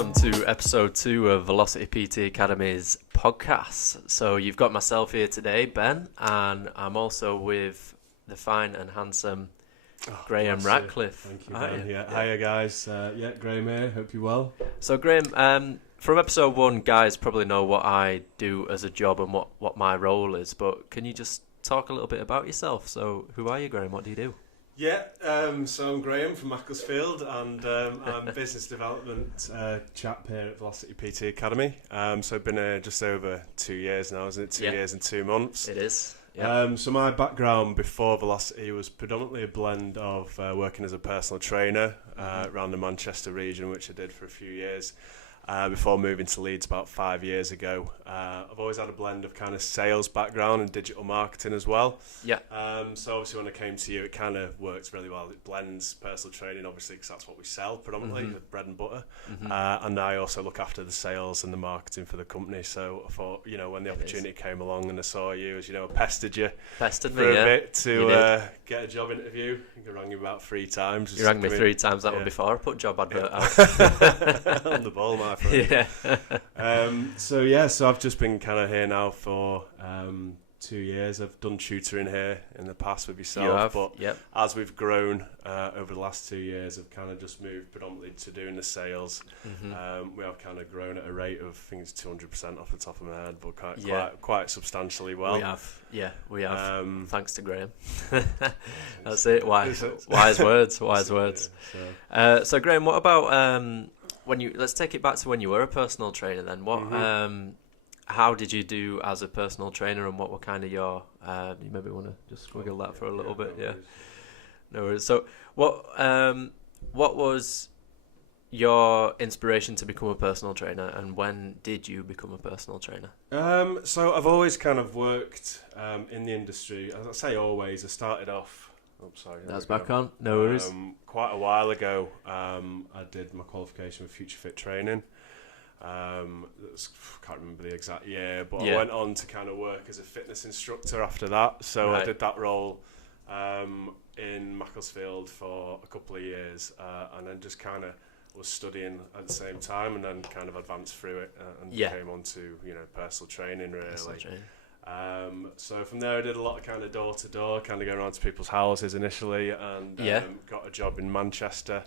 welcome to episode 2 of Velocity PT Academy's podcast. So you've got myself here today, Ben, and I'm also with the fine and handsome Graham Ratcliffe. Thank you, Ben. Hiya guys. Graham here. Hope you're well. So Graham, from episode 1, guys probably know what I do as a job and what my role is, but can you just talk a little bit about yourself? So who are you, Graham? What do you do? So I'm Graham from Macclesfield, and I'm business development chap here at Velocity PT Academy. So I've been here just over 2 years now, isn't it? 2 years and 2 months. It is. So my background before Velocity was predominantly a blend of working as a personal trainer around the Manchester region, which I did for a few years. Before moving to Leeds about 5 years ago. I've always had a blend of kind of sales background and digital marketing as well. So obviously when I came to you, it kind of works really well. It blends personal training, obviously, because that's what we sell predominantly, the bread and butter. And I also look after the sales and the marketing for the company. So I thought, when the opportunity came along and I saw you, as I pestered you for a bit to get a job interview. I think I rang you about 3 times. You rang me 3 times. That one before I put job advert out. On the ball, my friend. So I've just been kind of here now for 2 years. I've done tutoring here in the past with yourself, as we've grown over the last 2 years, I've kind of just moved predominantly to doing the sales. We have kind of grown at a rate of, I think it's 200% off the top of my head, but quite substantially well. We have. Thanks to Graham. That's it. Wise words. So Graham, what about let's take it back to when you were a personal trainer then. How did you do as a personal trainer, and what were kind of your you maybe want to just squiggle that for a little bit? No worries. So what was your inspiration to become a personal trainer, and when did you become a personal trainer? So I've always kind of worked in the industry. As I say always, I started off that's back on. No worries. Quite a while ago, I did my qualification with Future Fit Training. Can't remember the exact year, but I went on to kind of work as a fitness instructor after that. So I did that role in Macclesfield for a couple of years, and then just kind of was studying at the same time, and then kind of advanced through it and came on to personal training really. So from there I did a lot of kind of door to door, kind of going around to people's houses initially, and got a job in Manchester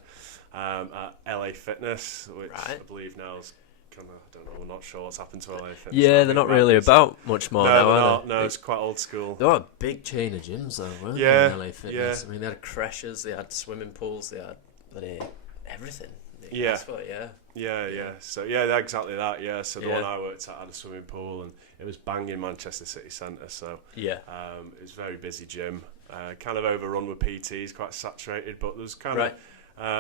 at LA Fitness, which I believe now is kind of, I don't know, I'm not sure what's happened to LA Fitness. Yeah, they're not really about much more now, are they? No, it's quite old school. They were a big chain of gyms though, weren't they, in LA Fitness? I mean, they had creches, they had swimming pools, they had everything. So exactly that. So the one I worked at had a swimming pool, and it was banging Manchester city centre. So it was a very busy gym, kind of overrun with PTs, quite saturated, but there was kind of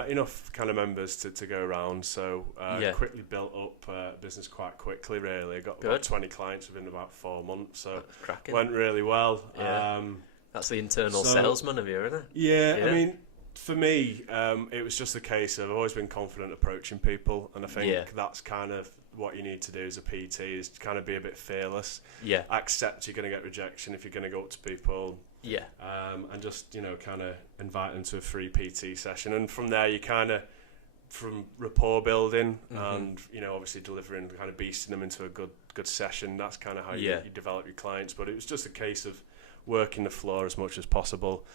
enough kind of members to go around. So quickly built up business quite quickly. Really, I got about 20 clients within about 4 months. So went really well. That's the internal salesman of you, isn't it? Yeah. I mean, for me, it was just a case of I've always been confident approaching people, and I think that's kind of what you need to do as a PT, is to kind of be a bit fearless. Accept you're going to get rejection if you're going to go up to people. And just kind of invite them to a free PT session, and from there you kind of, from rapport building and obviously delivering, kind of beasting them into a good session. That's kind of how you develop your clients. But it was just a case of working the floor as much as possible.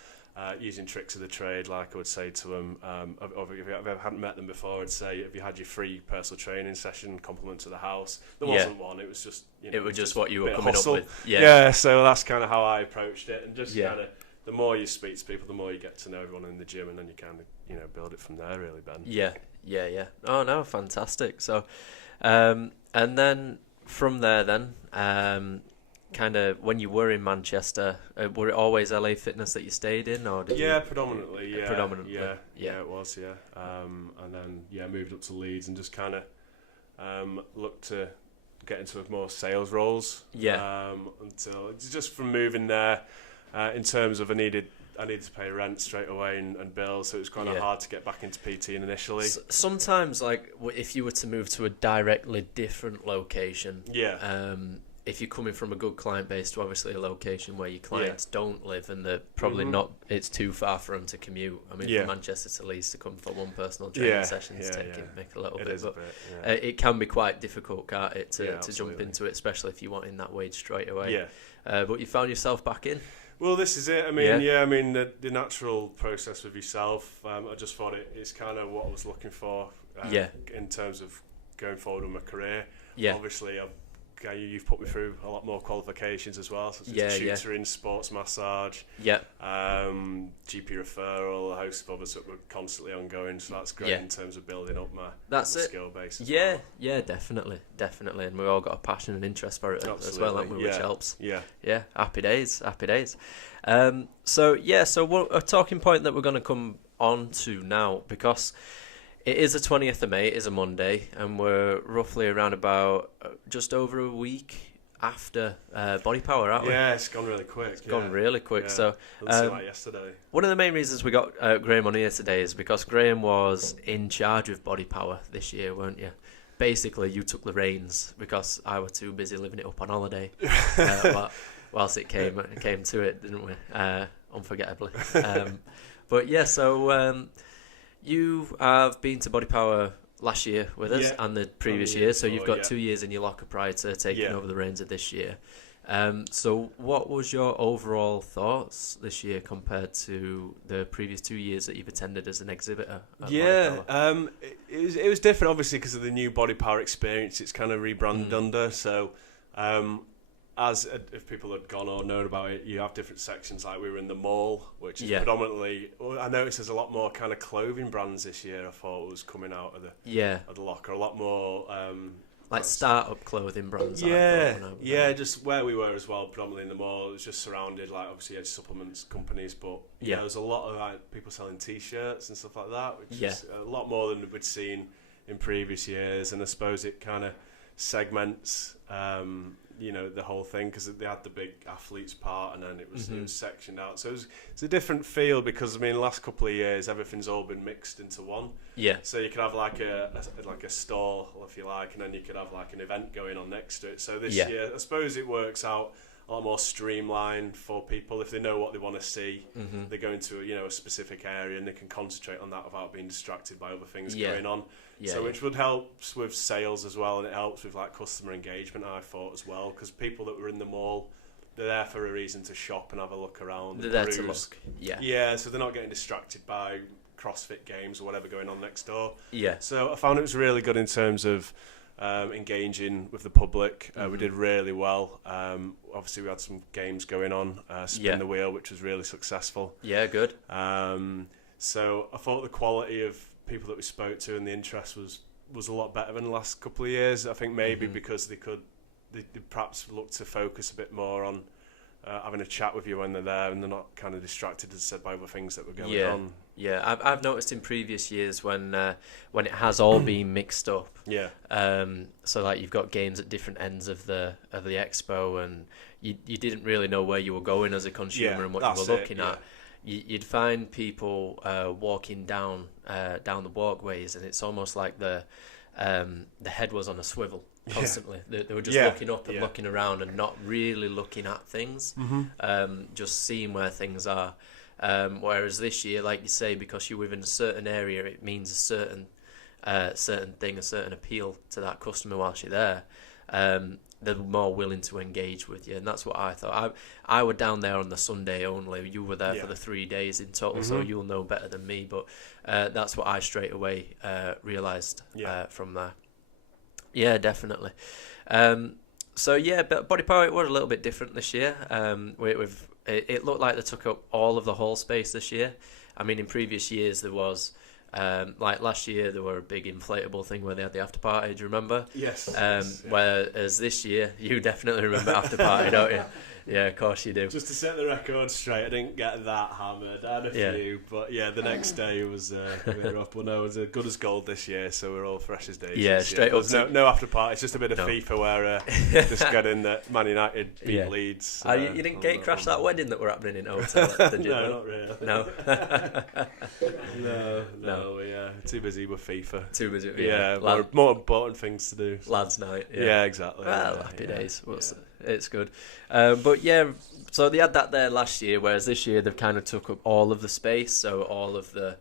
Using tricks of the trade, like I would say to them, if I hadn't met them before, I'd say, have you had your free personal training session, compliment to the house? There wasn't one, it was just, it was just what you were coming up with. So that's kind of how I approached it, and just kind of, the more you speak to people, the more you get to know everyone in the gym, and then you kind of, build it from there, really, Ben. Yeah. Oh, no, fantastic. So, and then from there then, kind of when you were in Manchester, were it always LA Fitness that you stayed in, or did predominantly, it was, and then moved up to Leeds and just kind of looked to get into more sales roles. Until just from moving there, in terms of I needed to pay rent straight away and bills, so it was kind of hard to get back into PT initially. Sometimes, like if you were to move to a directly different location, if you're coming from a good client base to obviously a location where your clients don't live and they're probably not, it's too far for them to commute. I mean, from Manchester to Leeds to come for one personal training session is make a little bit. But it can be quite difficult, can't it, to jump into it, especially if you want in that wage straight away. Yeah. But you found yourself back in? Well, this is it. I mean, I mean, the natural process with yourself, I just thought it's kind of what I was looking for in terms of going forward with my career. Yeah. Obviously, you've put me through a lot more qualifications as well, such as tutoring, sports massage, GP referral, a host of others that were constantly ongoing. So that's great in terms of building up my skill base. Yeah, definitely, and we've all got a passion and interest for it as well, haven't we? Which helps. Yeah. Happy days. So a talking point that we're going to come on to now, because it is the 20th of May, it is a Monday, and we're roughly around about just over a week after Bodypower, aren't we? Yeah, it's gone really quick. It's gone really quick. Yeah. So like yesterday. One of the main reasons we got Graham on here today is because Graham was in charge of Bodypower this year, weren't you? Basically, you took the reins because I were too busy living it up on holiday. Whilst it came to it, didn't we? Unforgettably. But yeah, so you have been to Bodypower last year with us and the previous year, so you've got 2 years in your locker prior to taking over the reins of this year. So what was your overall thoughts this year compared to the previous 2 years that you've attended as an exhibitor at Bodypower? It was different, obviously, because of the new Bodypower experience. It's kind of rebranded under, so as if people had gone or known about it, you have different sections. Like we were in the mall, which is predominantly. I noticed there's a lot more kind of clothing brands this year. I thought was coming out of the locker. A lot more like start-up clothing brands. Just where we were as well. Predominantly in the mall, it was just surrounded like obviously supplements companies, but there was a lot of like people selling T-shirts and stuff like that, which is a lot more than we'd seen in previous years. And I suppose it kind of segments. The whole thing, because they had the big athletes part and then it was sectioned out, so it's a different feel, because I mean the last couple of years everything's all been mixed into one, so you could have like a stall, if you like, and then you could have like an event going on next to it. So this year I suppose it works out a lot more streamlined for people. If they know what they want to see, they go into a specific area and they can concentrate on that without being distracted by other things going on. Which would help with sales as well, and it helps with like customer engagement, I thought, as well, because people that were in the mall, they're there for a reason to shop and have a look around. They're there to look. So they're not getting distracted by CrossFit games or whatever going on next door. So I found it was really good in terms of engaging with the public. We did really well. Obviously we had some games going on, spin the wheel, which was really successful. Good. So I thought the quality of people that we spoke to and the interest was a lot better than the last couple of years. I think maybe because they perhaps look to focus a bit more on having a chat with you when they're there, and they're not kind of distracted, as I said, by other things that were going on. I've noticed in previous years when it has all been mixed up. So like you've got games at different ends of the expo, and you didn't really know where you were going as a consumer and what you were looking at. You'd find people walking down the walkways, and it's almost like the head was on a swivel constantly. They were just looking up and looking around and not really looking at things, just seeing where things are. Whereas this year, like you say, because you're within a certain area, it means a certain thing, a certain appeal to that customer whilst you're there. They're more willing to engage with you, and that's what I thought. I were down there on the Sunday only. You were there for the 3 days in total, so you'll know better than me. But that's what I straight away realised from there. Yeah, definitely. But Bodypower, it was a little bit different this year. It looked like they took up all of the hall space this year. I mean, in previous years there was. Like last year, there were a big inflatable thing where they had the after party. Do you remember? Yes. Whereas this year, you definitely remember after party, don't you? Yeah, of course you do. Just to set the record straight, I didn't get that hammered. I had a few, but the next day was rough. Well, no, it was as good as gold this year, so we're all fresh as days. Yeah, straight up. No after party. It's just a bit of FIFA where just getting that Man United beat Leeds. You didn't gate crash that wedding that were happening in hotel, did you? No, not really. No. No. Too busy with FIFA. Too busy. More important things to do. Lads' night. Yeah, exactly. Well, happy days. It's good. But yeah, so they had that there last year, whereas this year they've kind of took up all of the space. So all of the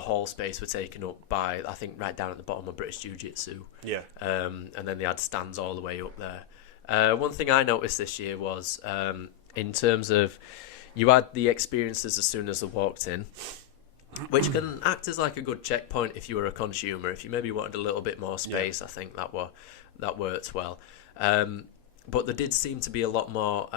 hall space were taken up by, I think, right down at the bottom of British Jiu-Jitsu. Yeah. And then they had stands all the way up there. One thing I noticed this year was, in terms of, you had the experiences as soon as they walked in, which can act as like a good checkpoint if you were a consumer. If you maybe wanted a little bit more space, I think that worked well. But there did seem to be a lot more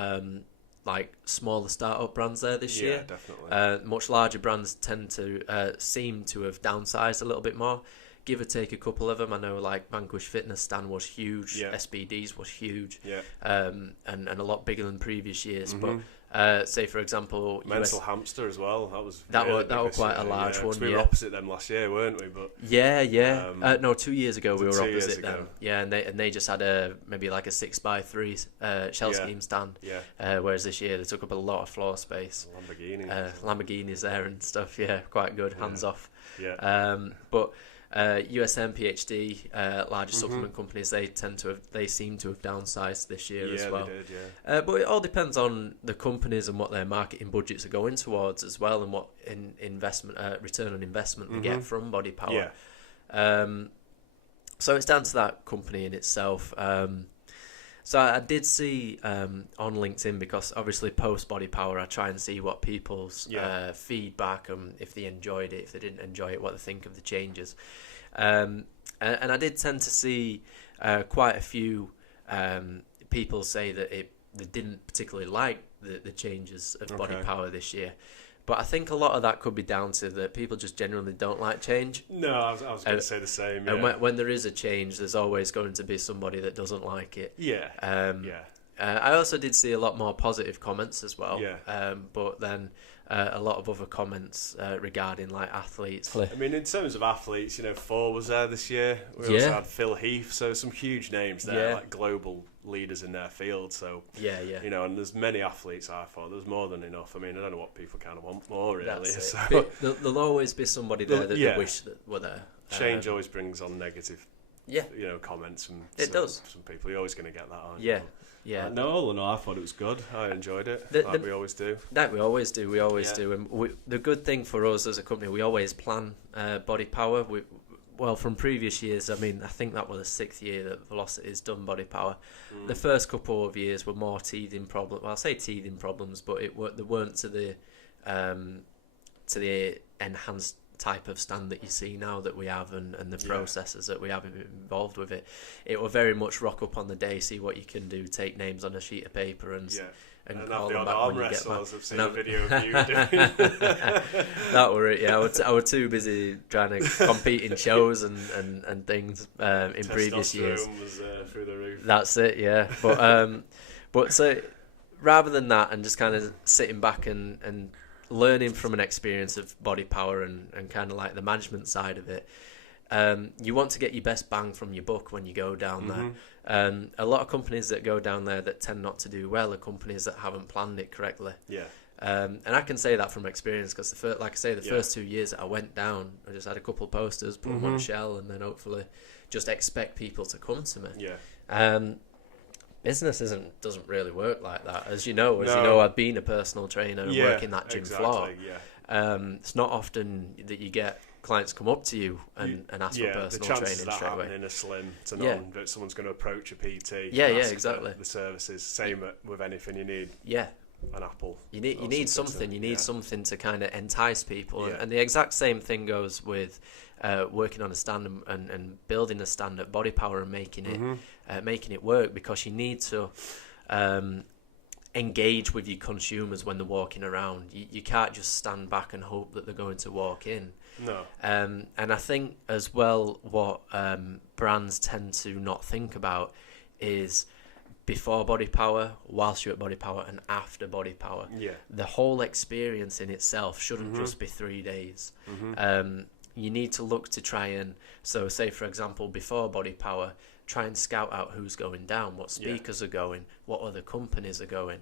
like smaller startup brands there this year. Yeah, definitely. Much larger brands tend to seem to have downsized a little bit more. Give or take a couple of them. I know like Vanquish Fitness stand was huge. Yeah. SBD's was huge. Yeah. And a lot bigger than previous years. Mm-hmm. But say for example, Mental Hamster as well. That was quite a large one. We were opposite them last year, weren't we? But no, 2 years ago we were opposite them. Yeah, and they just had maybe like a 6x3 shell scheme stand. Yeah. Whereas this year they took up a lot of floor space. Lamborghinis there and stuff. Yeah, quite good. Hands off. Yeah. But USM, PhD, larger supplement companies, they seem to have downsized this year as well. They did, yeah. But it all depends on the companies and what their marketing budgets are going towards as well, and what return on investment they get from Bodypower. Yeah. So it's down to that company in itself. So I did see on LinkedIn, because obviously post Bodypower I try and see what people's feedback, if they enjoyed it, if they didn't enjoy it, what they think of the changes. And I did tend to see quite a few people say that they didn't particularly like the changes of Bodypower this year. But I think a lot of that could be down to that people just generally don't like change. No, I was going to say the same. Yeah. And when there is a change, there's always going to be somebody that doesn't like it. Yeah. I also did see a lot more positive comments as well. Yeah. But then a lot of other comments regarding like athletes. I mean, in terms of athletes, 4 was there this year. We also had Phil Heath, so some huge names there, like global leaders in their field. So and there's many athletes. I thought there's more than enough. I mean, I don't know what people kind of want more, really. That's it. So. There'll always be somebody there that they wish that were there. Change always brings on negative, comments from some people. You're always going to get that, aren't you? Yeah. No, all in all, I thought it was good. I enjoyed it, like we always do. We always do. And the good thing for us as a company, we always plan Bodypower. From previous years, I mean, I think that was the 6th year that Velocity's done Bodypower. The first couple of years were more teething problems. Well, I'll say teething problems, but they weren't to the enhanced type of stand that you see now that we have, and the processes that we have involved with it. It will very much rock up on the day, see what you can do, take names on a sheet of paper and call them back when you get back. I've seen a video of you doing. That were it. Yeah, I were too busy trying to compete in shows and things in previous years. Was through the roof. That's it. Yeah, but so rather than that, and just kind of sitting back and learning from an experience of Bodypower and kind of like the management side of it, you want to get your best bang from your buck when you go down there. A lot of companies that go down there that tend not to do well are companies that haven't planned it correctly. Yeah. And I can say that from experience, because the first 2 years that I went down, I just had a couple of posters, put them on a shell, and then hopefully just expect people to come to me. Yeah. Business doesn't really work like that, as you know. I've been a personal trainer and work in that gym floor. Yeah. It's not often that you get clients come up to you and ask for personal training straight away. In a slim to none that someone's going to approach a PT. Exactly. The services, same with anything you need. Yeah. An apple. You need something. You need something to kind of entice people, Yeah. and the exact same thing goes with working on a stand and building a stand at Bodypower and making it work, because you need to engage with your consumers when they're walking around. You can't just stand back and hope that they're going to walk in. No. And I think as well, what brands tend to not think about is before Bodypower, whilst you're at Bodypower, and after Bodypower. Yeah. The whole experience in itself shouldn't just be 3 days. You need to look to try and, so say for example, before Bodypower, try and scout out who's going down, what speakers are going, what other companies are going.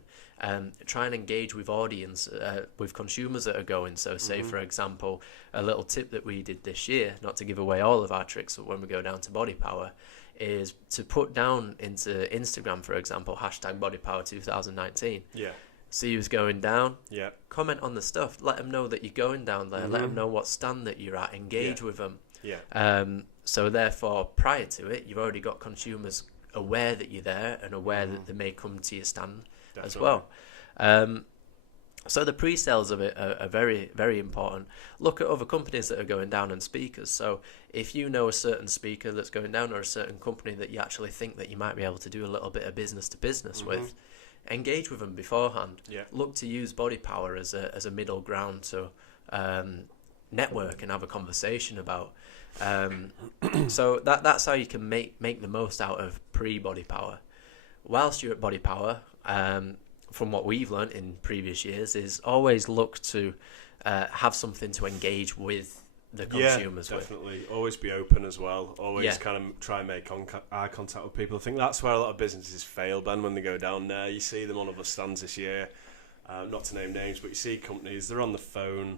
Try and engage with audience, with consumers that are going. So say for example, a little tip that we did this year, not to give away all of our tricks, but when we go down to Bodypower, is to put down into Instagram, for example, hashtag Bodypower 2019. Yeah. See who's going down. Yeah. Comment on the stuff. Let them know that you're going down there. Let them know what stand that you're at. Engage with them. Yeah. So therefore, prior to it, you've already got consumers aware that you're there and aware that they may come to your stand as well. So the pre-sales of it are very, very important. Look at other companies that are going down and speakers. So if you know a certain speaker that's going down or a certain company that you actually think that you might be able to do a little bit of business to business with, engage with them beforehand. Yeah. Look to use Bodypower as a middle ground to network and have a conversation about. So that's how you can make the most out of pre-Bodypower. Whilst you're at Bodypower, from what we've learned in previous years, is always look to have something to engage with the consumers with. Definitely. Always be open as well. Always kind of try and make eye contact with people. I think that's where a lot of businesses fail, Ben, when they go down there. You see them on other stands this year, not to name names, but you see companies, they're on the phone.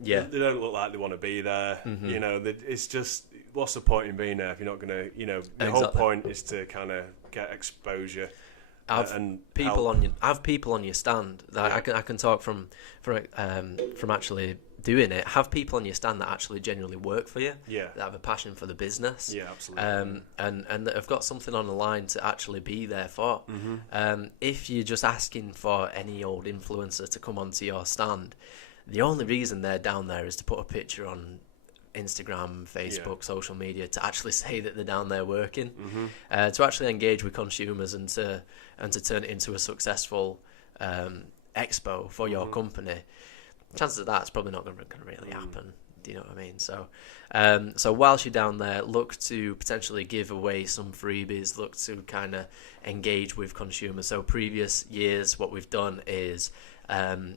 Yeah. They don't look like they want to be there. You know, it's just, what's the point in being there if you're not going to, you know, the whole point is to kind of get exposure. Have people on your stand. I can talk from actually doing it. Have people on your stand that actually genuinely work for you. Yeah. That have a passion for the business. Yeah, absolutely. And that have got something on the line to actually be there for. If you're just asking for any old influencer to come onto your stand, the only reason they're down there is to put a picture on Instagram, Facebook, social media, to actually say that they're down there working, to actually engage with consumers and to turn it into a successful expo for your company. Chances of that's probably not going to really happen. Do you know what I mean? So whilst you're down there, look to potentially give away some freebies. Look to kind of engage with consumers. So previous years, what we've done is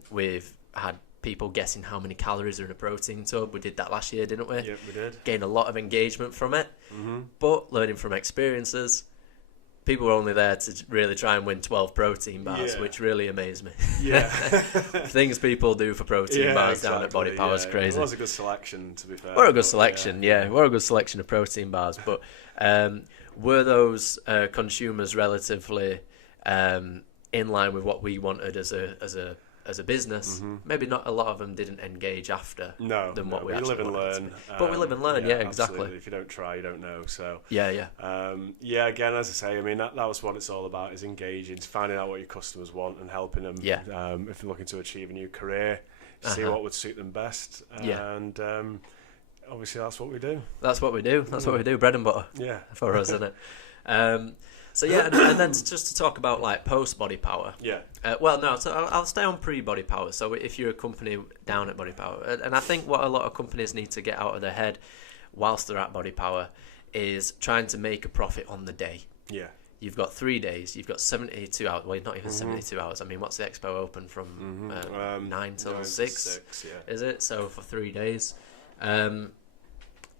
we've had people guessing how many calories are in a protein tub. We did that last year, didn't we? Yep, we did. Gained a lot of engagement from it. But learning from experiences, people were only there to really try and win 12 protein bars, which really amazed me. Yeah. Things people do for protein bars down at Bodypower is crazy. It was a good selection, to be fair. We're a good selection, We're a good selection of protein bars. But were those consumers relatively in line with what we wanted as a business? Maybe not. A lot of them didn't engage after what we actually live and learn. But we live and learn, exactly. Absolutely. If you don't try, you don't know. So again, as I say, I mean that was what it's all about, is engaging, finding out what your customers want and helping them. If they're looking to achieve a new career, see what would suit them best. And obviously that's what we do. That's what we do. Bread and butter. For us, isn't it? So and then just to talk about like post Bodypower. So I'll stay on pre Bodypower. So if you're a company down at Bodypower, and I think what a lot of companies need to get out of their head whilst they're at Bodypower is trying to make a profit on the day. You've got 3 days. You've got 72 hours. Well, not even 72 hours. I mean, what's the expo open from 9 till 6? Is it? So for 3 days.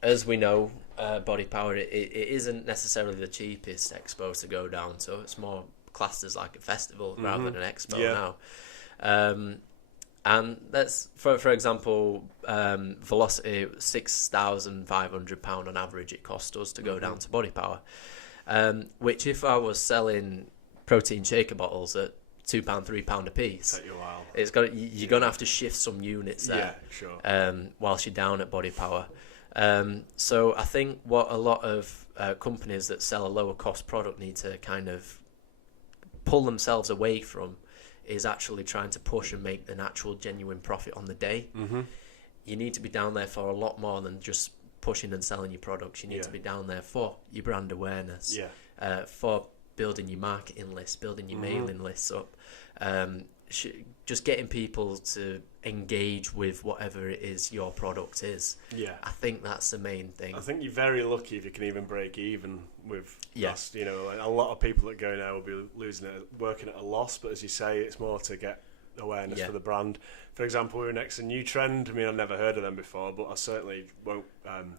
As we know, Bodypower, it isn't necessarily the cheapest expo to go down to. It's more classed as like a festival rather than an expo now. And that's, for example, Velocity, £6,500 on average it cost us to go down to Bodypower. Which if I was selling protein shaker bottles at £2, £3 a piece, take you a while. You're gonna have to shift some units there. Whilst you're down at Bodypower. So I think what a lot of companies that sell a lower cost product need to kind of pull themselves away from is actually trying to push and make an actual genuine profit on the day. You need to be down there for a lot more than just pushing and selling your products. You need to be down there for your brand awareness, for building your marketing list, building your mailing lists up, just getting people to engage with whatever it is your product is. I think that's the main thing. I think you're very lucky if you can even break even with us. You know, a lot of people that go now will be losing it, working at a loss, but as you say, it's more to get awareness for the brand. For example, we were next to New Trend. I mean, I've never heard of them before, but I certainly won't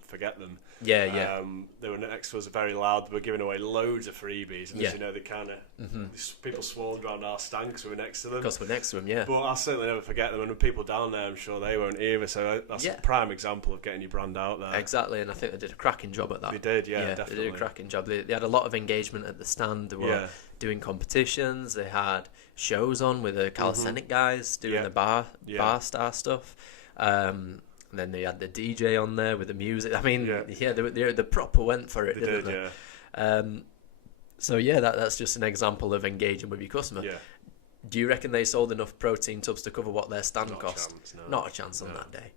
forget them. Yeah. They were next to us, very loud. They were giving away loads of freebies, and as you know, they kind of people swarmed around our stand because we were next to them. Because we're next to them, yeah. But I'll certainly never forget them, and the people down there, I'm sure they won't either. So that's a prime example of getting your brand out there. Exactly, and I think they did a cracking job at that. They did, yeah, definitely. They did a cracking job. They had a lot of engagement at the stand. They were doing competitions. They had shows on with the calisthenic guys doing the bar star stuff. And then they had the DJ on there with the music. I mean, they proper went for it, didn't they? So that's just an example of engaging with your customer. Yeah. Do you reckon they sold enough protein tubs to cover what their stand cost? Not a chance on that day.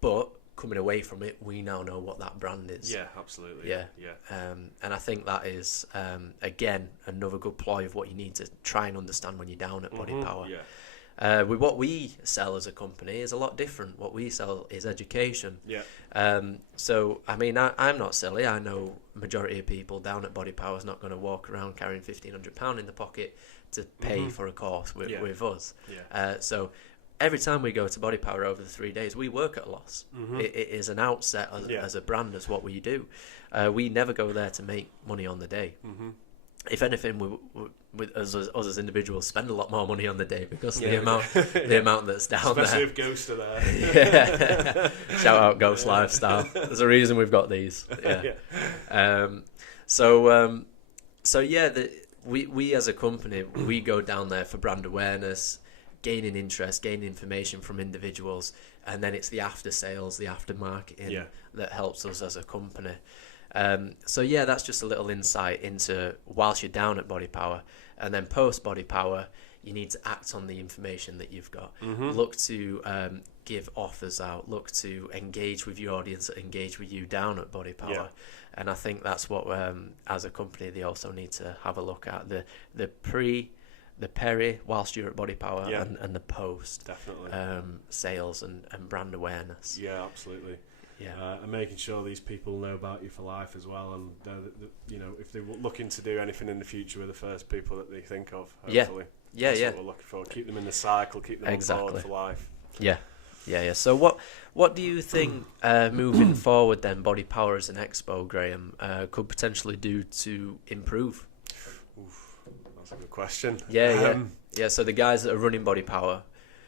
But coming away from it, we now know what that brand is. Yeah, absolutely. Yeah. And I think that is, again, another good ploy of what you need to try and understand when you're down at Bodypower. Yeah. With what we sell as a company is a lot different. What we sell is education. Yeah. So, I mean, I'm not silly. I know majority of people down at Bodypower is not going to walk around carrying £1,500 in the pocket to pay for a course with us. Yeah. So, every time we go to Bodypower over the 3 days, we work at a loss. It is an outset as a brand, as what we do. We never go there to make money on the day. If anything, we us as individuals spend a lot more money on the day because of the amount that's down Especially there. if Ghosts are there. Shout out Ghost Lifestyle. There's a reason we've got these. We as a company, we go down there for brand awareness, gaining interest, gaining information from individuals, and then it's the after sales, the after marketing that helps us as a company. That's just a little insight into whilst you're down at Bodypower, and then post Bodypower, you need to act on the information that you've got. Look to give offers out. Look to engage with your audience that engage with you down at Bodypower. And I think that's what, as a company, they also need to have a look at the pre, the peri whilst you're at Bodypower, and the post definitely sales and brand awareness. Yeah, absolutely. And making sure these people know about you for life as well, and if they're looking to do anything in the future, we're the first people that they think of. Hopefully, that's what we're looking for. Keep them in the cycle, keep them on board for life. Yeah. So what do you think moving forward then, Bodypower as an expo, Graham, could potentially do to improve? That's a good question. So the guys that are running Bodypower,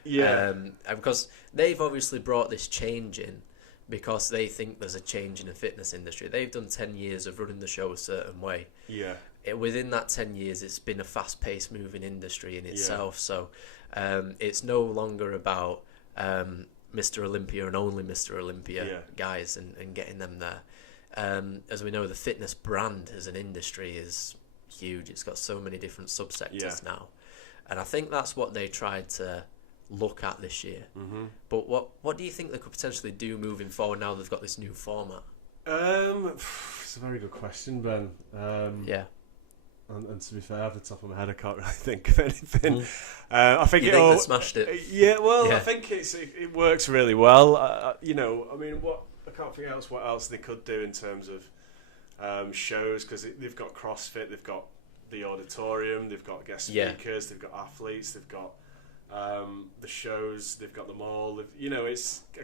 because they've obviously brought this change in, because they think there's a change in the fitness industry. They've done 10 years of running the show a certain way. Within that 10 years, it's been a fast-paced moving industry in itself. So it's no longer about Mr. Olympia and only Mr. Olympia guys and getting them there. As we know, the fitness brand as an industry is huge. It's got so many different subsectors now. And I think that's what they tried to look at this year. But what do you think they could potentially do moving forward now they've got this new format? It's a very good question, Ben. And to be fair, off the top of my head, I can't really think of anything. I think they smashed it. I think it works really well. I can't think what else they could do in terms of shows, because they've got CrossFit, they've got the auditorium, they've got guest speakers, they've got athletes, they've got the shows, they've got them all. I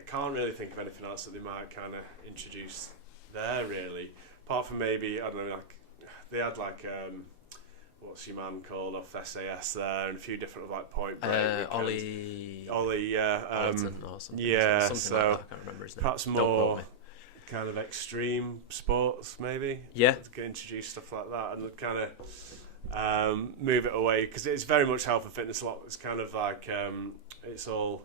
can't really think of anything else that they might kind of introduce there, really. Apart from maybe, I don't know, like they had what's your man called off SAS there, and a few different Point Break. Ollie, Alton or something. So like that. I can't remember his name. Perhaps more kind of extreme sports, maybe. To introduce stuff like that, and kind of move it away, because it's very much health and fitness. A lot. It's kind of like it's all,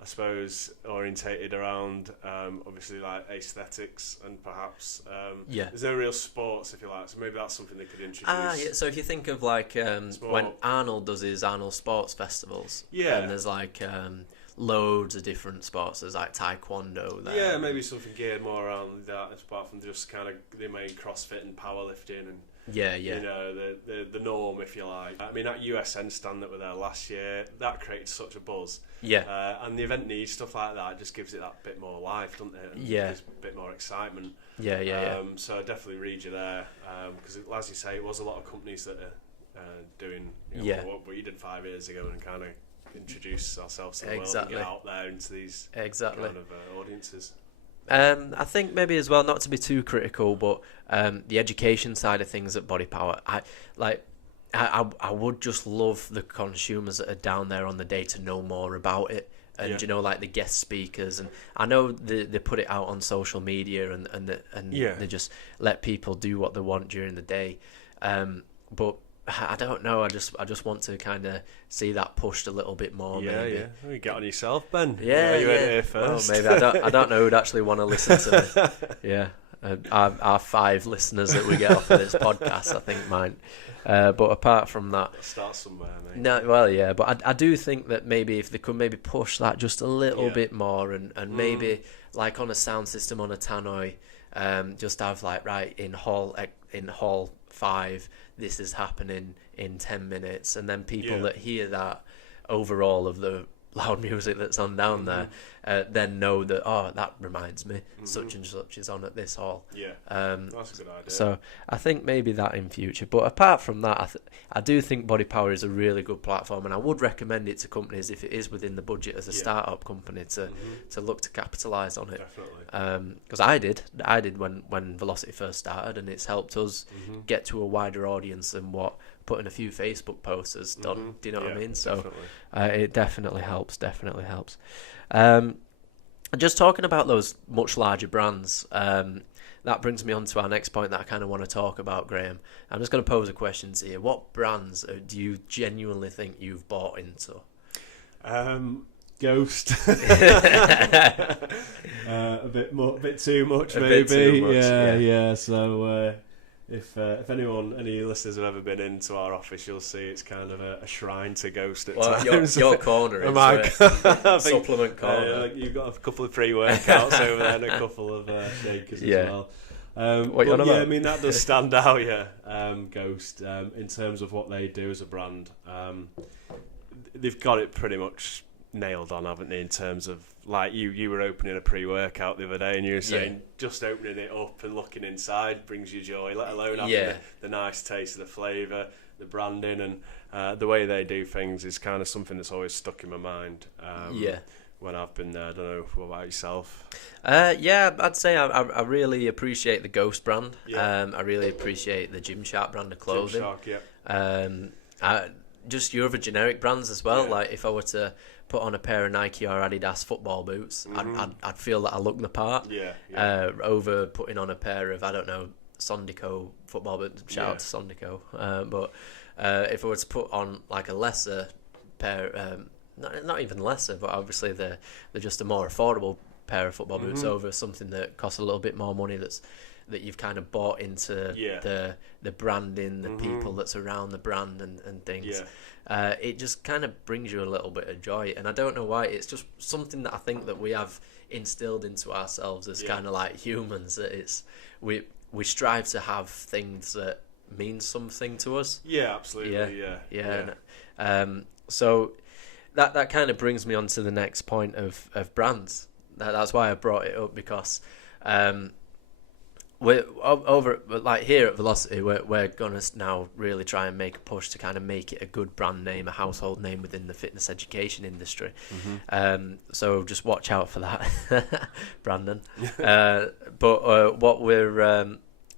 I suppose, orientated around obviously like aesthetics, and perhaps there's no real sports, if you like. So maybe that's something they could introduce. So if you think of when Arnold does his Arnold Sports Festivals, and there's loads of different sports. There's taekwondo there. Yeah, maybe something geared more around that, apart from just kind of the main CrossFit and powerlifting and the norm, if you like. I mean, that USN stand that were there last year, that created such a buzz. And the event needs stuff like that. It just gives it that bit more life, doesn't it? And gives a bit more excitement. So I definitely read you there, because as you say, it was a lot of companies that are doing what you did 5 years ago, and kind of introduce ourselves to the world and get out there into these kind of audiences. I think maybe as well, not to be too critical, but the education side of things at Bodypower, I would just love the consumers that are down there on the day to know more about it. And like the guest speakers, and I know they put it out on social media, and they just let people do what they want during the day. But I don't know. I just want to kind of see that pushed a little bit more. Maybe. Well, you get on yourself, Ben. You went here first. Well, maybe I don't know who'd actually want to listen to me. Yeah, our 5 listeners that we get off of this podcast, I think might. But apart from that, start somewhere, mate. No, well, yeah, but I do think that maybe if they could maybe push that just a little bit more, and maybe like on a sound system on a tannoy, just have like in hall 5, this is happening in 10 minutes, and then people that hear that over all of the loud music that's on down there, then know that that reminds me such and such is on at this hall. That's a good idea. So I think maybe that in future. But apart from that, I do think Bodypower is a really good platform, and I would recommend it to companies if it is within the budget as a startup company to look to capitalise on it. Definitely. Because I did when Velocity first started, and it's helped us get to a wider audience than what putting a few Facebook posts has done. Do you know what I mean? So it definitely helps. Just talking about those much larger brands, that brings me on to our next point that I kind of want to talk about, Graham. I'm just going to pose a question to you. What brands do you genuinely think you've bought into? Ghost. A bit too much, maybe. Bit too much, yeah. So if any listeners have ever been into our office, you'll see it's kind of a shrine to Ghost at times. Your corner is supplement corner. You've got a couple of pre-workouts over there and a couple of shakers as well. What you on about? I mean, that does stand out, Ghost, in terms of what they do as a brand. They've got it pretty much nailed on, haven't they, in terms of, like, you were opening a pre-workout the other day and you were saying just opening it up and looking inside brings you joy, let alone having the nice taste of the flavour, the branding, and the way they do things is kind of something that's always stuck in my mind when I've been there. I don't know, what about yourself? I'd say I really appreciate the Ghost brand. I really appreciate the Gymshark brand of clothing. Gymshark, just your other generic brands as well. Like if I were to put on a pair of Nike or Adidas football boots, I'd feel that I look the part. Over putting on a pair of, I don't know, Sondico football boots. Shout out to Sondico. But if I were to put on like a lesser pair, not even lesser, but obviously they're just a more affordable pair of football boots over something that costs a little bit more money, that you've kind of bought into the branding, the people that's around the brand and things. It just kind of brings you a little bit of joy, and I don't know why. It's just something that I think that we have instilled into ourselves as kind of like humans, that it's we strive to have things that mean something to us. Absolutely. So that kind of brings me on to the next point of brands. That's why I brought it up, because we're over, like here at Velocity, we're gonna now really try and make a push to kind of make it a good brand name, a household name within the fitness education industry. So just watch out for that, Brandon. But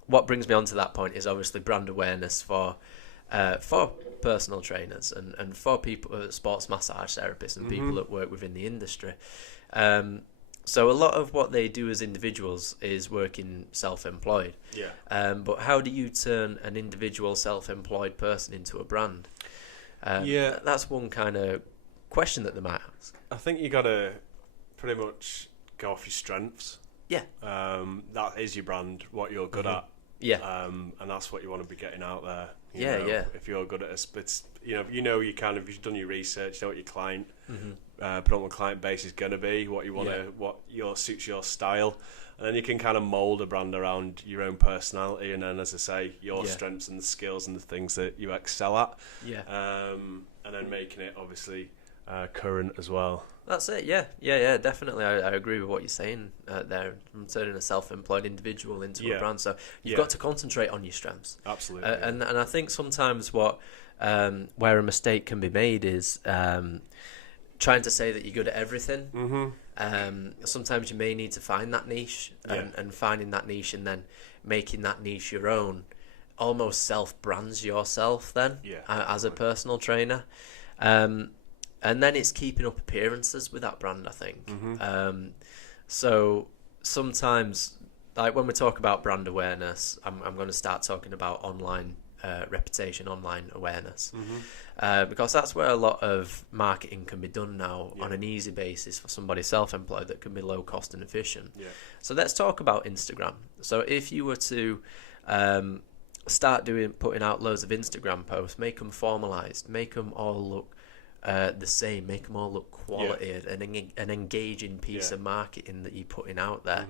what brings me on to that point is obviously brand awareness for personal trainers and for people, sports massage therapists and people that work within the industry. So a lot of what they do as individuals is working self-employed. But how do you turn an individual self-employed person into a brand? That's one kind of question that they might ask. I think you got to pretty much go off your strengths. That is your brand, what you're good at. And that's what you want to be getting out there. You know, if you're good at it's you've done your research, you know what your client predominant client base is going to be, what you want to, suits your style, and then you can kind of mold a brand around your own personality, and then, as I say, your strengths and the skills and the things that you excel at, and then making it obviously current as well. That's it. Definitely. I agree with what you're saying there. From turning a self-employed individual into a brand, so you've got to concentrate on your strengths. Absolutely. And I think sometimes where a mistake can be made is trying to say that you're good at everything. Sometimes you may need to find that niche, and finding that niche and then making that niche your own almost self-brands yourself then as a personal trainer. And then it's keeping up appearances with that brand, I think. So sometimes, like when we talk about brand awareness, I'm going to start talking about online reputation, online awareness, because that's where a lot of marketing can be done now on an easy basis for somebody self-employed that can be low cost and efficient. So let's talk about Instagram. So if you were to start putting out loads of Instagram posts, make them formalized, make them all look the same, make them all look quality, an engaging piece of marketing that you're putting out there.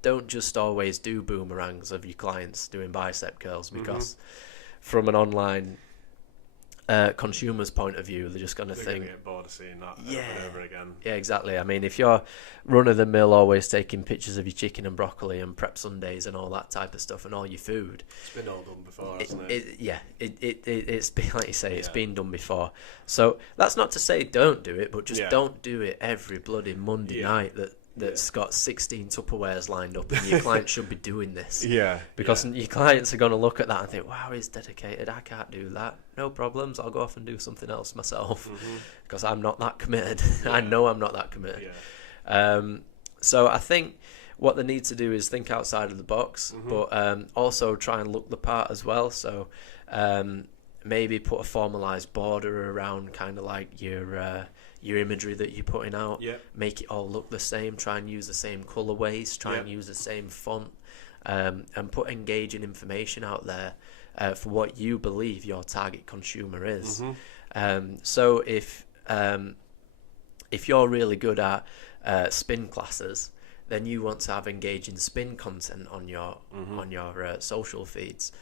Don't just always do boomerangs of your clients doing bicep curls, because from an online consumer's point of view, they're just going to think, get bored of seeing that over and over again. Yeah, exactly. I mean, if you're run-of-the-mill always taking pictures of your chicken and broccoli and prep Sundays and all that type of stuff and all your food, it's been all done before, hasn't it? It's been, like you say, it's been done before. So that's not to say don't do it, but just don't do it every bloody Monday night that's got 16 Tupperwares lined up, and your client should be doing this. Because your clients are going to look at that and think, wow, he's dedicated, I can't do that. No problems, I'll go off and do something else myself, because I'm not that committed. I know I'm not that committed. So I think what they need to do is think outside of the box, but also try and look the part as well. So maybe put a formalized border around kind of like your imagery that you're putting out. Make it all look the same. Try and use the same colorways. Try and use the same font, and put engaging information out there for what you believe your target consumer is. So if you're really good at spin classes, then you want to have engaging spin content on your social feeds,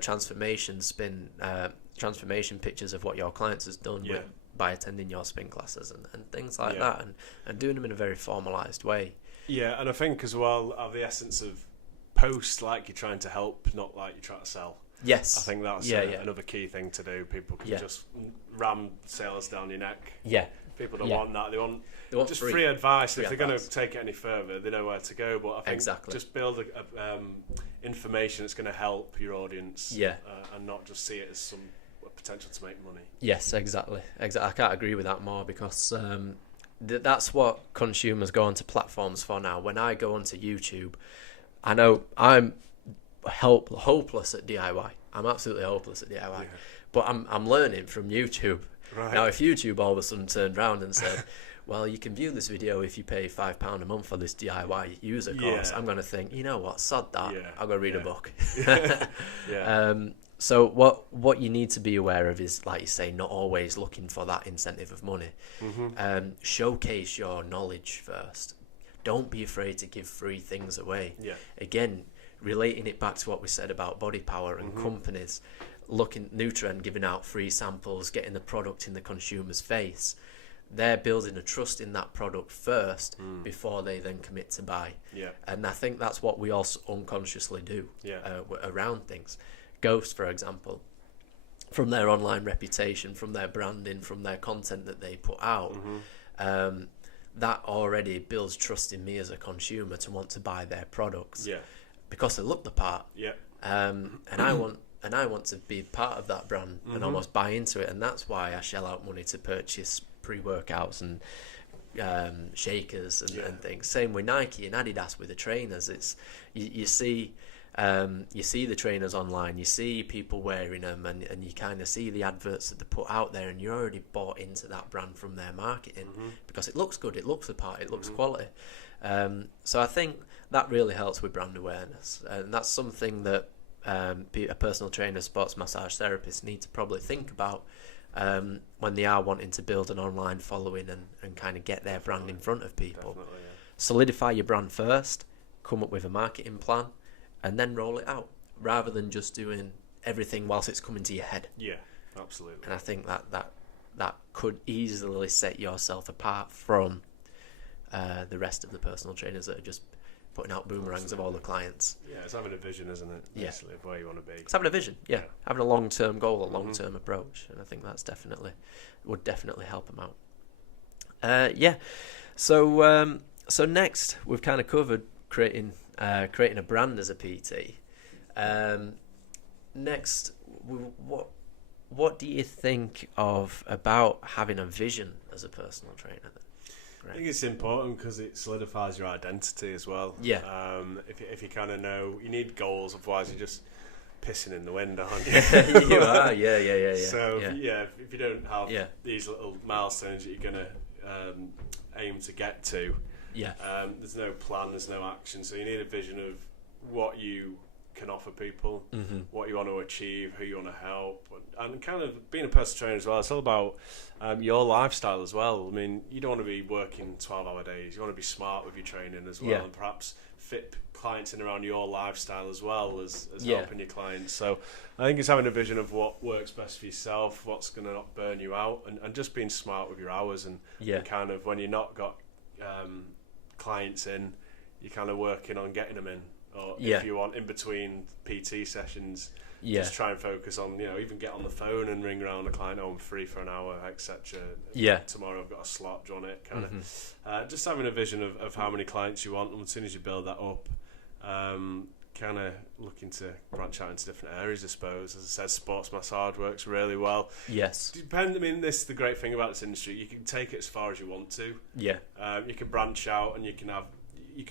transformation pictures of what your clients has done by attending your spin classes and things like that, and doing them in a very formalized way. And I think as well, of the essence of post like you're trying to help, not like you're trying to sell. I think that's another key thing to do. People can just ram sales down your neck. People don't want that. They want just free advice. If they're going to take it any further, they know where to go. But I think just build information that's going to help your audience, and not just see it as some potential to make money. Yes, exactly. I can't agree with that more, because that's what consumers go onto platforms for now. When I go onto YouTube, I know I'm hopeless at DIY. I'm absolutely hopeless at DIY. But I'm learning from YouTube. Now, if YouTube all of a sudden turned around and said, well, you can view this video if you pay £5 a month for this DIY user course, I'm going to think, you know what, sod that. I'll go read a book. So what you need to be aware of is, like you say, not always looking for that incentive of money. Showcase your knowledge first. Don't be afraid to give free things away. Again, relating it back to what we said about Bodypower and companies looking Nutrend giving out free samples, getting the product in the consumer's face. They're building a trust in that product first before they then commit to buy. And I think that's what we also unconsciously do around things. Ghost, for example, from their online reputation, from their branding, from their content that they put out, that already builds trust in me as a consumer to want to buy their products, because they look the part. And I want to be part of that brand and almost buy into it, and that's why I shell out money to purchase pre-workouts and shakers and things. Same with Nike and Adidas with the trainers. It's you see the trainers online, you see people wearing them, and you kind of see the adverts that they put out there, and you're already bought into that brand from their marketing because it looks good, it looks the part, it looks quality. So I think that really helps with brand awareness, and that's something that a personal trainer, sports massage therapist need to probably think about when they are wanting to build an online following and kind of get their brand in front of people. Solidify your brand first, come up with a marketing plan, and then roll it out, rather than just doing everything whilst it's coming to your head. Absolutely. And I think that could easily set yourself apart from the rest of the personal trainers that are just putting out boomerangs of all the clients. Yeah, it's having a vision, isn't it? Basically, of where you want to be. It's having a vision, having a long-term goal, a long-term approach, and I think that's would definitely help them out. So next we've kind of covered creating a brand as a PT. Next, what do you think about having a vision as a personal trainer then? I think it's important because it solidifies your identity as well. Yeah. If you kind of know, you need goals, otherwise you're just pissing in the wind, aren't you? You are, yeah. So if you don't have these little milestones that you're gonna aim to get to, there's no plan, there's no action. So you need a vision of what you can offer people, what you want to achieve, who you want to help, and kind of being a personal trainer as well. It's all about your lifestyle as well. I mean, you don't want to be working 12-hour days. You want to be smart with your training as well, and perhaps fit clients in around your lifestyle as well as helping your clients. So I think it's having a vision of what works best for yourself, what's going to not burn you out, and just being smart with your hours and kind of when you're not got clients in, you're kind of working on getting them in. Or if you want in between PT sessions, just try and focus on, even get on the phone and ring around a client, I'm free for an hour, etc. Tomorrow I've got a slot, do you want it? Kind of just having a vision of how many clients you want, and as soon as you build that up, kind of looking to branch out into different areas, I suppose. As I said, sports massage works really well. Yes. I mean, this is the great thing about this industry. You can take it as far as you want to. Yeah. You can branch out and you can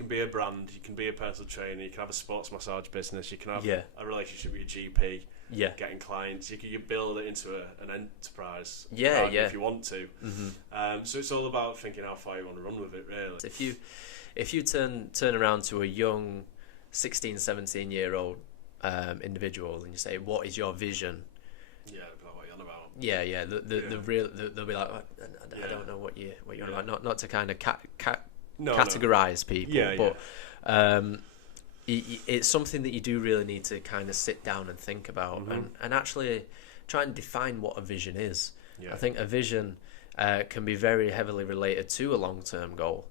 be a brand, you can be a personal trainer, you can have a sports massage business, you can have a relationship with your GP, getting clients, you can build it into an enterprise if you want to. So it's all about thinking how far you want to run with it, really. If you turn around to a young 16, 17-year-old individual and you say, what is your vision? Yeah, what you're on about. They'll be like, I don't know what you're on about. Not to kind of categorize people, but it's something that you do really need to kind of sit down and think about and actually try and define what a vision is. I think a vision can be very heavily related to a long-term goal.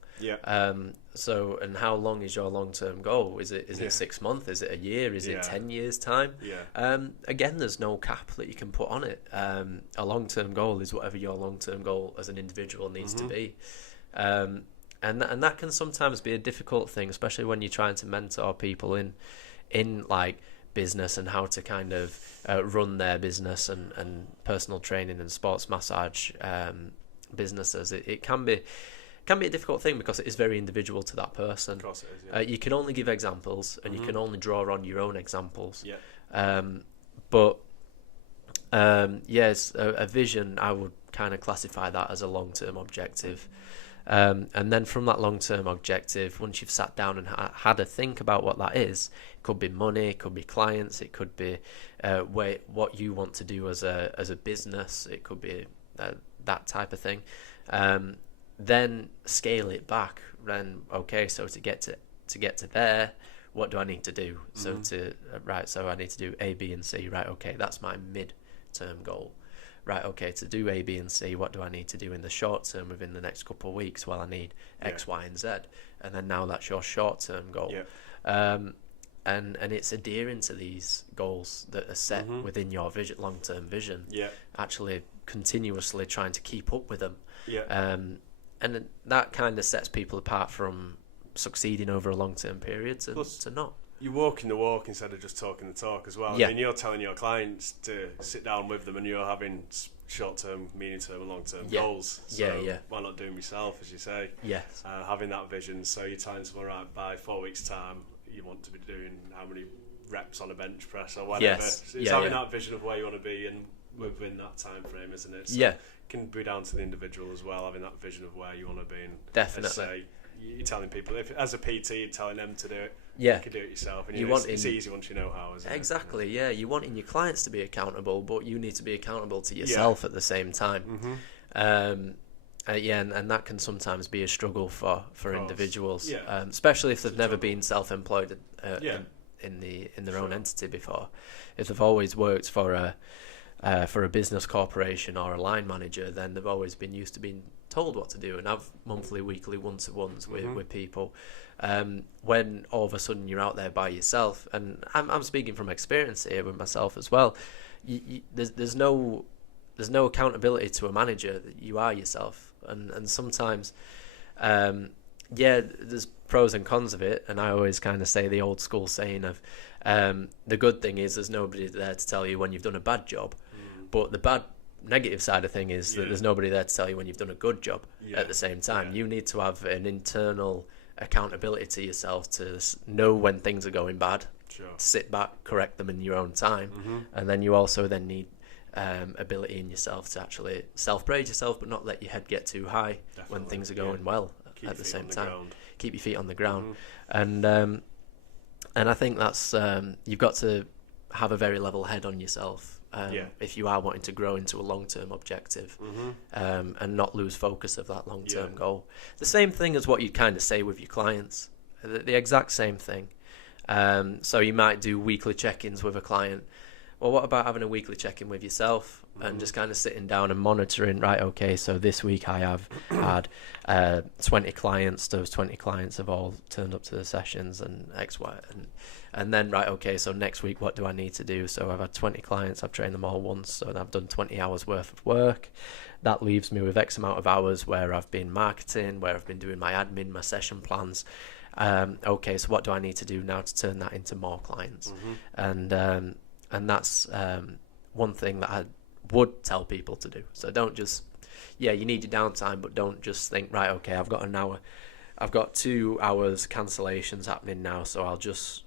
So, and how long is your long-term goal? Is it 6 months? Is it a year? Is it 10 years time? Again, there's no cap that you can put on it. A long-term goal is whatever your long-term goal as an individual needs to be. And that can sometimes be a difficult thing, especially when you're trying to mentor people in like business and how to kind of run their business and personal training and sports massage businesses. It can be a difficult thing because it is very individual to that person. Of course it is, you can only give examples and you can only draw on your own examples. Yes, a vision, I would kind of classify that as a long-term objective. And then from that long-term objective, once you've sat down and had a think about what that is, it could be money, it could be clients, it could be what you want to do as a business, it could be that type of thing. Then scale it back. Then so to get to there, what do I need to do? So so I need to do A, B, and C. Right, okay, that's my mid-term goal. Right, okay, to do A, B, and C, what do I need to do in the short term within the next couple of weeks? Well, I need X, Y, and Z. And then now that's your short-term goal. And it's adhering to these goals that are set within your long-term vision. Actually continuously trying to keep up with them. And that kind of sets people apart from succeeding over a long-term period to not. You're walking the walk instead of just talking the talk as well. I mean, you're telling your clients to sit down with them and you're having short-term, medium-term and long-term goals. So why not do them yourself, as you say? Yes. Having that vision. So you're telling someone, right, by 4 weeks' time, you want to be doing how many reps on a bench press or whatever. Yes. So it's having that vision of where you want to be and within that time frame, isn't it? So it can be down to the individual as well, having that vision of where you want to be. And definitely. You're telling people, as a PT, you're telling them to do it. You can do it yourself, and it's easy once you know how, isn't it? Exactly, you're wanting your clients to be accountable, but you need to be accountable to yourself at the same time. And that can sometimes be a struggle for individuals, especially if they've never been self-employed in their own entity before. If they've always worked for a business corporation or a line manager, then they've always been used to being told what to do and have monthly, weekly one-to-ones with people. When all of a sudden you're out there by yourself, and I'm speaking from experience here with myself as well, there's no accountability to a manager. You are yourself, and sometimes there's pros and cons of it, and I always kind of say the old school saying of the good thing is there's nobody there to tell you when you've done a bad job, but the negative side of thing is that there's nobody there to tell you when you've done a good job at the same time. You need to have an internal accountability to yourself to know when things are going bad, sit back, correct them in your own time, and then you also then need ability in yourself to actually self-praise yourself, but not let your head get too high when things are going well. At the same time, keep your feet on the ground, and I think that's you've got to have a very level head on yourself if you are wanting to grow into a long-term objective, and not lose focus of that long-term goal. The same thing as what you kind of say with your clients, the exact same thing. So you might do weekly check-ins with a client. Well, what about having a weekly check-in with yourself and just kind of sitting down and monitoring, right, okay, so this week I have had 20 clients. Those 20 clients have all turned up to the sessions and X, Y, and then, right, okay, so next week what do I need to do? So I've had 20 clients, I've trained them all once, so I've done 20 hours worth of work. That leaves me with X amount of hours where I've been marketing, where I've been doing my admin, my session plans. Okay, so what do I need to do now to turn that into more clients? And that's one thing that I would tell people to do. So don't just, you need your downtime, but don't just think, right, okay, I've got an hour, I've got 2 hours cancellations happening now, so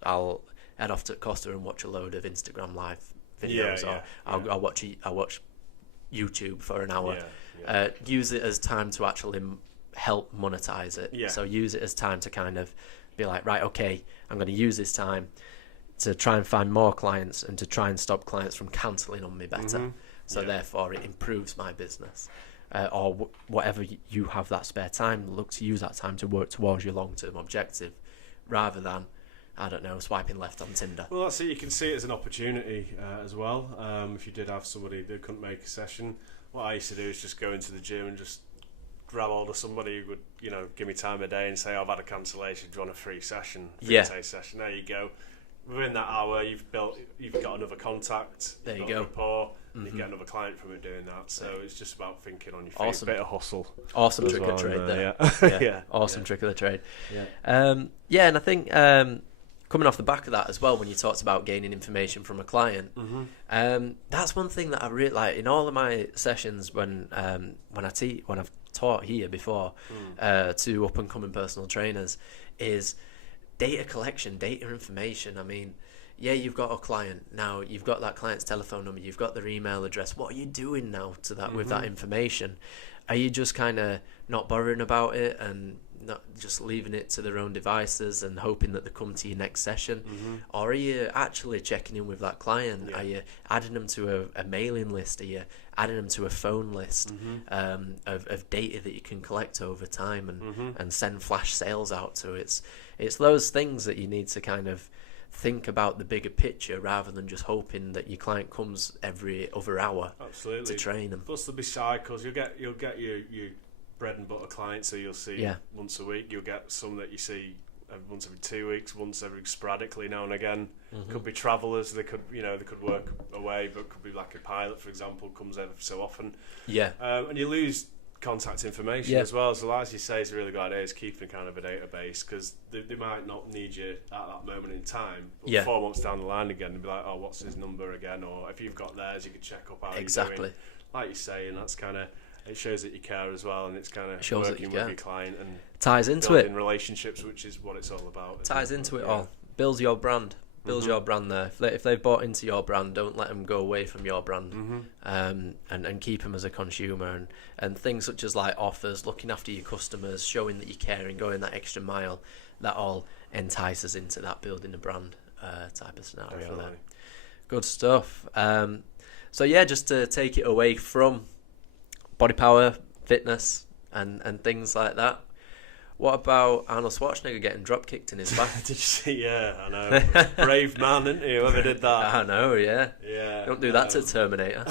I'll head off to Costa and watch a load of Instagram live videos, I'll watch YouTube for an hour. Use it as time to actually help monetize it. So use it as time to kind of be like, right, okay, I'm going to use this time to try and find more clients and to try and stop clients from cancelling on me better. So therefore it improves my business. Or whatever you have that spare time, look to use that time to work towards your long-term objective rather than, I don't know, swiping left on Tinder. Well, that's it. You can see it as an opportunity as well. If you did have somebody that couldn't make a session, what I used to do is just go into the gym and just grab hold of somebody who would, give me time of day and say, I've had a cancellation, do you want a free session? Free session. There you go. Within that hour, you've got another contact. There you go. Rapport, and you get another client from it doing that. So it's just about thinking on your feet. Awesome. Bit of hustle. Awesome trick of trade there. Awesome trick of the trade. And I think coming off the back of that as well, when you talked about gaining information from a client, that's one thing that I really like in all of my sessions when I've taught here before to up and coming personal trainers is data collection, data information. I mean, you've got a client now, you've got that client's telephone number, you've got their email address. What are you doing now to that with that information? Are you just kind of not bothering about it and not just leaving it to their own devices and hoping that they come to your next session? Or are you actually checking in with that client? Are you adding them to a mailing list? Are you adding them to a phone list of data that you can collect over time and send flash sales out to? It's those things that you need to kind of think about the bigger picture rather than just hoping that your client comes every other hour to train them. Plus there'll be cycles. You'll get your bread and butter clients who you'll see once a week. You'll get some that you see once every 2 weeks, once every sporadically now and again. Could be travellers. They could work away, but could be like a pilot, for example, comes every so often. And you lose contact information as well. So as you say, it's a really good idea is keeping kind of a database, because they might not need you at that moment in time, but 4 months down the line again and be like, oh, what's his number again? Or if you've got theirs, you can check up how he's doing. Like you say, and that's kind of, it shows that you care as well, and it's kind of working with your client and ties into building relationships, which is what it's all about. Ties into it all. Builds your brand. Build your brand there. If they've bought into your brand, don't let them go away from your brand, and keep them as a consumer. And things such as like offers, looking after your customers, showing that you care and going that extra mile, that all entices into that building a brand type of scenario. Definitely. There. Good stuff. So just to take it away from Bodypower, fitness and things like that, What about Arnold Schwarzenegger getting drop kicked in his back? Did you see? Yeah, I know. Brave man, isn't he? Whoever did that. I know. Yeah. Yeah. Don't do that to Terminator.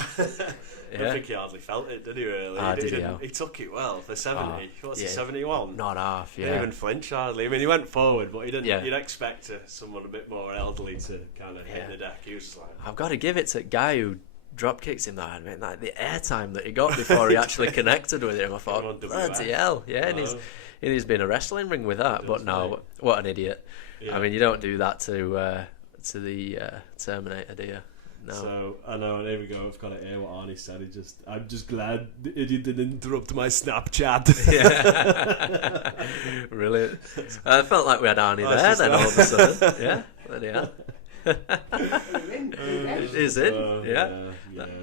I don't think he hardly felt it, did he? Really? He took it well for 70. What's he? 71? Not half. Yeah. He didn't even flinch hardly. I mean, he went forward, but he didn't. Yeah. You'd expect someone a bit more elderly to kind of hit the deck. He was just like, I've got to give it to a guy who drop kicks him. I mean, like the airtime that he got before he actually connected with him. I thought, bloody hell, yeah. And he's been a wrestling ring with that. But no, what an idiot. Yeah. I mean, you don't do that to the Terminator, do you? No. So I know, and here we go. I've got it here. What Arnie said. I'm just glad the idiot didn't interrupt my Snapchat. Yeah, brilliant. I felt like we had Arnie there. Then all of a sudden, yeah, there It is in, yeah.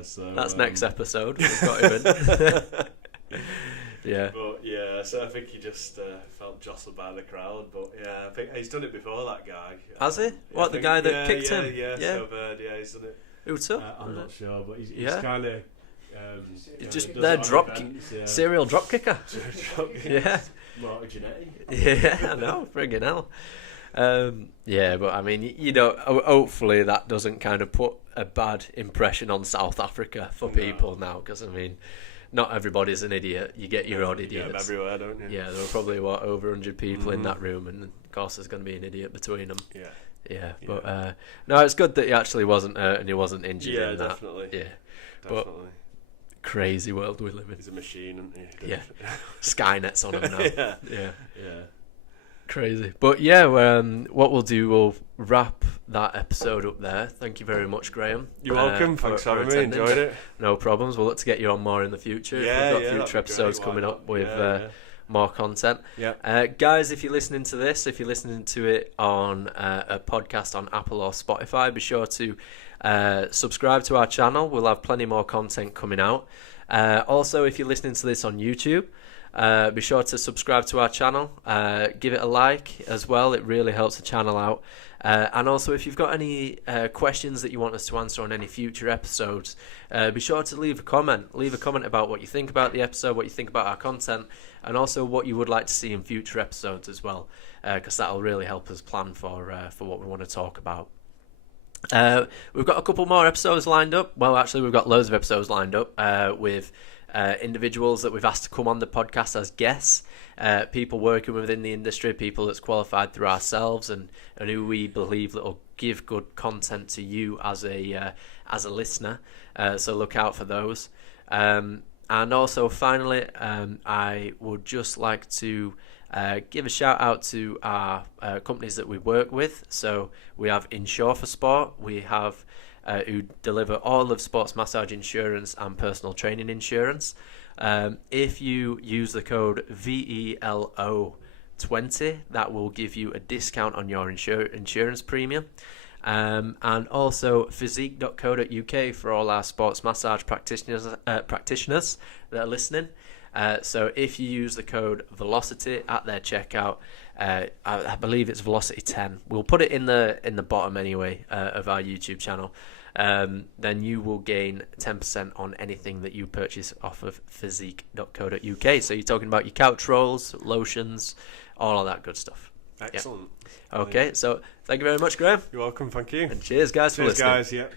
So that's next episode. We've got him in. Yeah. But yeah, so I think he just felt jostled by the crowd. But yeah, I think he's done it before. That guy has he? What, the guy that kicked him? Yeah. So I've heard. Yeah, he's done it. Who too? I'm not sure, but he's kind of. Just their serial drop kicker. Yeah. More genetic. Yeah, I know. Friggin' hell. Yeah, but I mean, you know, hopefully that doesn't kind of put a bad impression on South Africa for people now, because I mean, not everybody's an idiot. You get your odd idiots. You get them everywhere, don't you? Yeah, there were probably over 100 people in that room, and of course there's going to be an idiot between them. Yeah, but no, it's good that he actually wasn't hurt and he wasn't injured. Yeah, in definitely. That. Yeah, but crazy world we live in. He's a machine, isn't he? Yeah, Skynet's on him now. Yeah. Crazy. But yeah, what we'll do, we'll wrap that episode up there. Thank you very much, Graham. You're welcome. Thanks for having me. Enjoyed it. No problems. We'll look to get you on more in the future. Yeah, we've got future episodes coming up with more content. Yeah. Guys, if you're listening to this, if you're listening to it on a podcast on Apple or Spotify, be sure to subscribe to our channel. We'll have plenty more content coming out. Also, if you're listening to this on YouTube, be sure to subscribe to our channel, give it a like as well. It really helps the channel out. And also, if you've got any questions that you want us to answer on any future episodes, be sure to leave a comment. Leave a comment about what you think about the episode, what you think about our content, and also what you would like to see in future episodes as well, because that'll really help us plan for what we want to talk about. We've got a couple more episodes lined up. Well, actually, we've got loads of episodes lined up with individuals that we've asked to come on the podcast as guests, people working within the industry, people that's qualified through ourselves, and who we believe that will give good content to you as a listener. So look out for those. And also, finally, I would just like to give a shout out to our companies that we work with. So we have Insure for Sport. We have who deliver all of sports massage insurance and personal training insurance. If you use the code VELO20, that will give you a discount on your insurance premium. And also physique.co.uk for all our sports massage practitioners that are listening. So if you use the code Velocity at their checkout, I believe it's Velocity 10. We'll put it in the bottom anyway of our YouTube channel. Then you will gain 10% on anything that you purchase off of physique.co.uk. So you're talking about your couch rolls, lotions, all of that good stuff. Excellent. Yeah. Okay, so thank you very much, Graham. You're welcome. Thank you. And cheers, guys, for listening. Cheers, guys. Yeah.